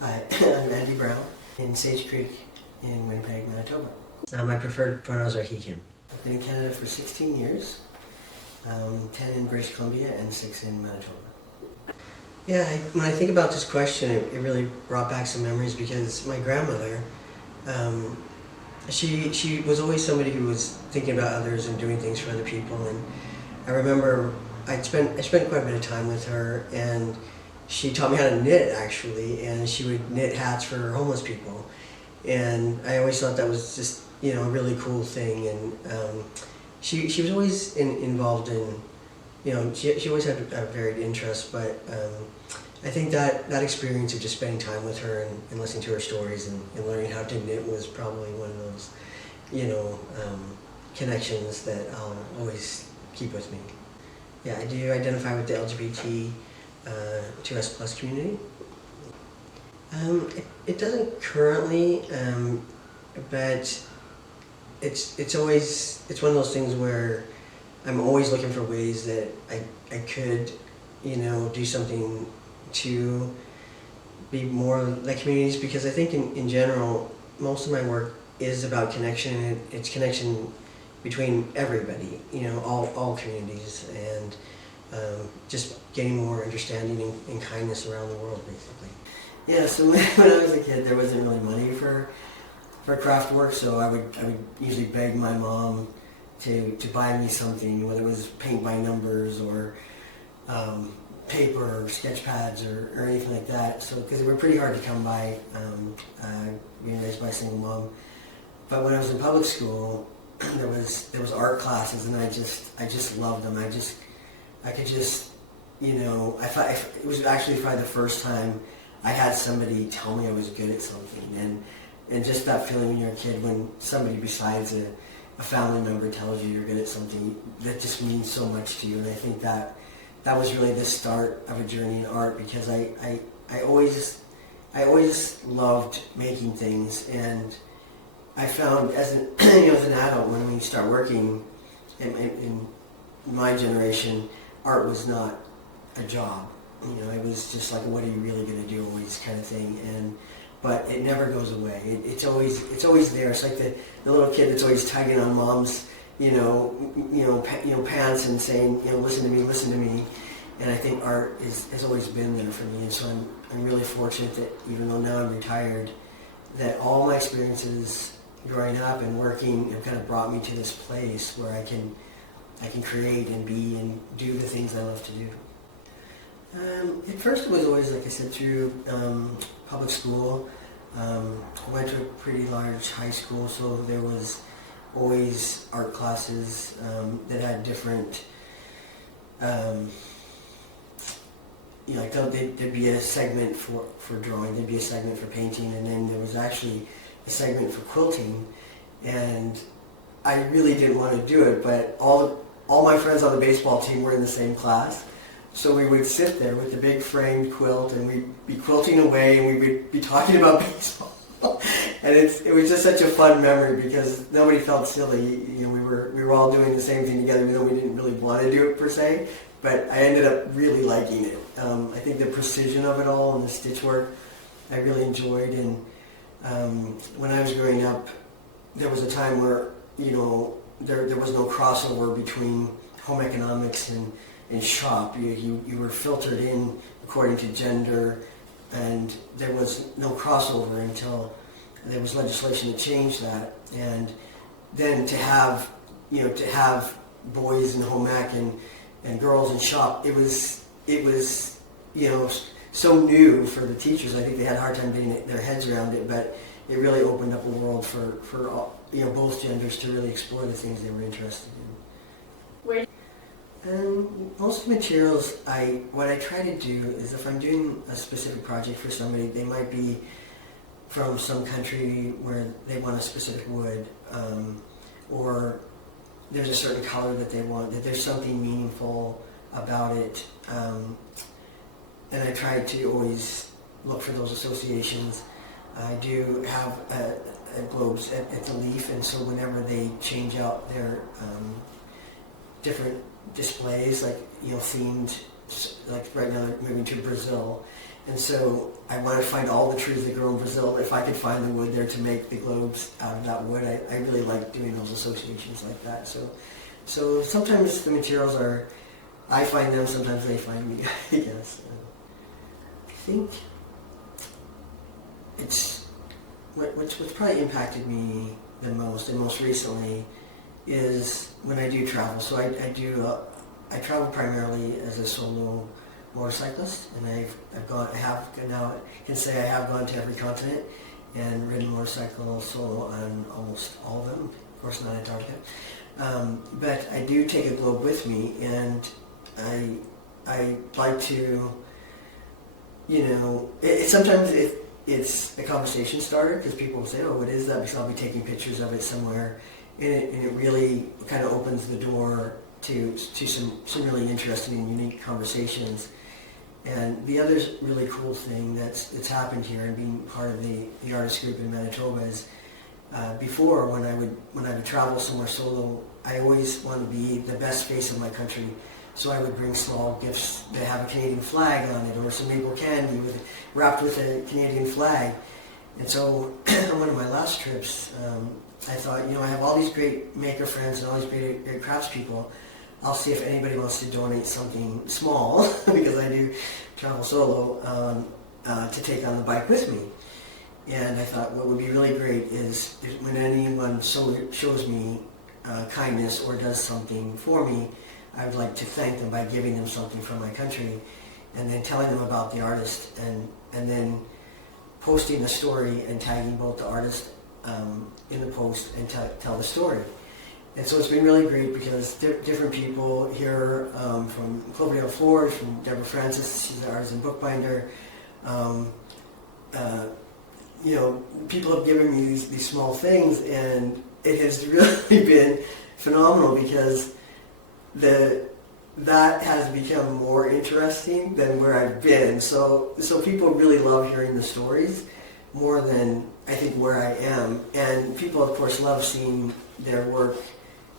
Hi, I'm Andy Brown in Sage Creek in Winnipeg, Manitoba. My preferred pronouns are he, him. I've been in Canada for 16 years, 10 in British Columbia and 6 in Manitoba. Yeah, when I think about this question, it really brought back some memories because my grandmother, um, she was always somebody who was thinking about others and doing things for other people. And I remember I spent quite a bit of time with her, and she taught me how to knit actually, and she would knit hats for homeless people. And I always thought that was just a really cool thing. And she was always involved in she always had a varied interest, but I think that experience of just spending time with her and listening to her stories and learning how to knit was probably one of those, connections that I'll always keep with me. Yeah, I do identify with the LGBT 2S plus community. It doesn't currently, but it's one of those things where I'm always looking for ways that I could, do something to be more like communities, because I think in general, most of my work is about connection, and it's connection between everybody, all communities, and just getting more understanding and kindness around the world, basically. Yeah, so when I was a kid, there wasn't really money for craft work, so I would usually beg my mom to buy me something, whether it was paint by numbers or paper or sketch pads or anything like that. So because they were pretty hard to come by, being raised by a single mom. But when I was in public school, there was art classes, and I just loved them. I could just I thought it was actually probably the first time I had somebody tell me I was good at something, and just that feeling when you're a kid when somebody besides a family member tells you you're good at something, that just means so much to you. And I think that was really the start of a journey in art, because I always loved making things, and I found as an adult, when we start working in my generation, art was not a job. It was just like, what are you really going to do, always kind of thing. But it never goes away. It's always there. It's like the little kid that's always tugging on mom's pants and saying, listen to me. And I think art has always been there for me. And so I'm really fortunate that, even though now I'm retired, that all my experiences growing up and working have kind of brought me to this place where I can create and be and do the things I love to do. At first it was always, like I said, through public school. I went to a pretty large high school, so there was always art classes that had different, like there'd be a segment for drawing, there'd be a segment for painting, and then there was actually a segment for quilting. And I really didn't want to do it, but all my friends on the baseball team were in the same class. So we would sit there with the big framed quilt, and we'd be quilting away, and we would be talking about baseball. And it was just such a fun memory, because nobody felt silly. We were all doing the same thing together, even though we didn't really want to do it per se. But I ended up really liking it. I think the precision of it all and the stitch work, I really enjoyed. And when I was growing up, there was a time where there was no crossover between home economics and shop. You were filtered in according to gender, and there was no crossover until there was legislation to change that. And then to have boys in home ec and girls in shop, it was so new for the teachers. I think they had a hard time getting their heads around it, but it really opened up a world for all, both genders to really explore the things they were interested in. Most of the materials, what I try to do is, if I'm doing a specific project for somebody, they might be from some country where they want a specific wood, or there's a certain color that they want, that there's something meaningful about it. And I try to always look for those associations. I do have globes at the Leaf, and so whenever they change out their different displays, like themed, like right now they're moving to Brazil, And so I want to find all the trees that grow in Brazil. If I could find the wood there to make the globes out of that wood, I really like doing those associations like that. So sometimes the materials are, I find them, sometimes they find me, I guess. I think it's, what's probably impacted me the most, and most recently, is when I do travel. So I travel primarily as a solo motorcyclist, and I can say I have gone to every continent and ridden motorcycle solo on almost all of them. Of course, not Antarctica, but I do take a globe with me, and I like to, sometimes it's a conversation starter because people will say, "Oh, what is that?" Because I'll be taking pictures of it somewhere, and it really kind of opens the door to some really interesting and unique conversations. And the other really cool thing that's happened here, and being part of the artist group in Manitoba, is before when I would travel somewhere solo, I always wanted to be the best face of my country. So I would bring small gifts that have a Canadian flag on it, or some maple candy wrapped with a Canadian flag. And so on one of my last trips, I thought, I have all these great maker friends and all these great craftspeople. I'll see if anybody wants to donate something small, because I do travel solo, to take on the bike with me. And I thought what would be really great is when anyone shows me kindness or does something for me, I would like to thank them by giving them something from my country, and then telling them about the artist, and then posting the story and tagging both the artist in the post and tell the story. And so it's been really great because different people here, from Cloverdale Forge, from Deborah Francis, she's an artisan bookbinder. People have given me these small things, and it has really been phenomenal because that has become more interesting than where I've been. So people really love hearing the stories more than I think where I am. And people, of course, love seeing their work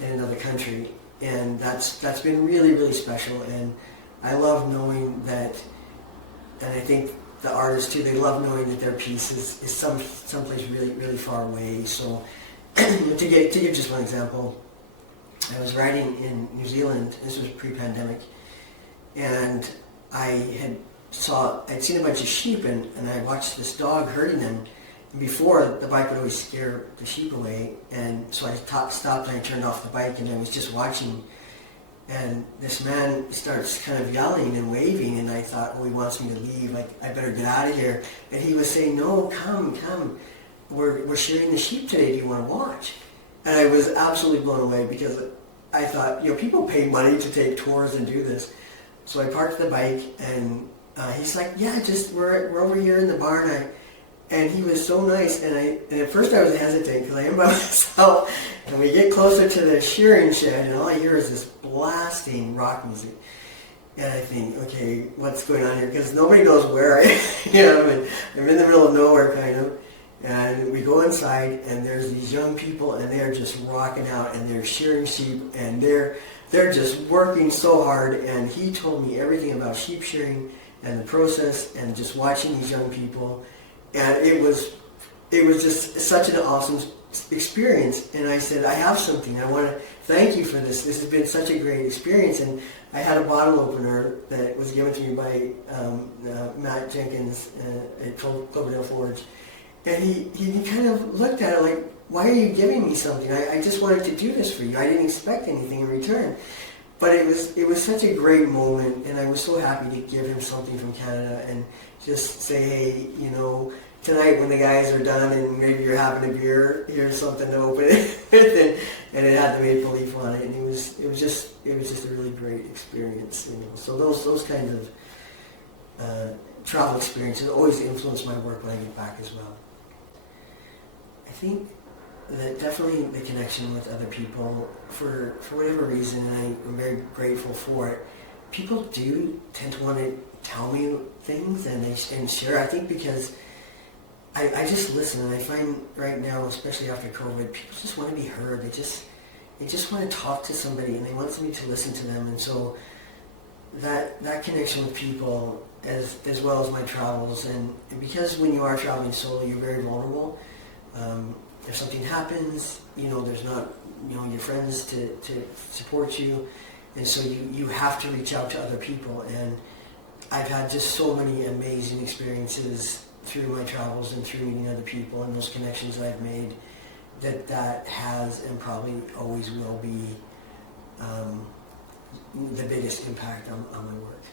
in another country, and that's been really, really special. And I love knowing that, and I think the artists too, they love knowing that their piece is someplace really, really far away. So to give just one example, I was riding in New Zealand. This was pre-pandemic, and I'd seen a bunch of sheep, and I watched this dog herding them. And before, the bike would always scare the sheep away, and so I stopped and I turned off the bike, and I was just watching. And this man starts kind of yelling and waving, and I thought, oh, he wants me to leave. I better get out of here. And he was saying, no, come. We're shearing the sheep today. Do you want to watch? And I was absolutely blown away because I thought, people pay money to take tours and do this. So I parked the bike, and he's like, yeah, we're over here in the barn. And he was so nice, and at first I was hesitant because I am by myself, and we get closer to the shearing shed, and all I hear is this blasting rock music. And I think, okay, what's going on here? Because nobody knows where I am, and I'm in the middle of nowhere, kind of. And we go inside, and there's these young people, and they're just rocking out, and they're shearing sheep, and they're just working so hard. And he told me everything about sheep shearing and the process, and just watching these young people. And it was just such an awesome experience. And I said, I have something. I want to thank you for this. This has been such a great experience. And I had a bottle opener that was given to me by Matt Jenkins at Cloverdale Forge. And he kind of looked at it like, why are you giving me something? I just wanted to do this for you. I didn't expect anything in return. But it was such a great moment, and I was so happy to give him something from Canada and just say, hey, tonight when the guys are done and maybe you're having a beer, here's something to open it with, and it had the maple leaf on it, and it was just a really great experience. So those kinds of travel experiences always influence my work when I get back as well. I think that definitely the connection with other people, for whatever reason, and I'm very grateful for it, people do tend to want to tell me things and share. I think because I just listen, and I find right now, especially after COVID, people just want to be heard. They just want to talk to somebody, and they want somebody to listen to them. And so that connection with people, as well as my travels, and because when you are traveling solo, you're very vulnerable. If something happens, there's not, your friends to support you, and so you have to reach out to other people. And I've had just so many amazing experiences through my travels and through meeting other people and those connections that I've made, that has and probably always will be the biggest impact on my work.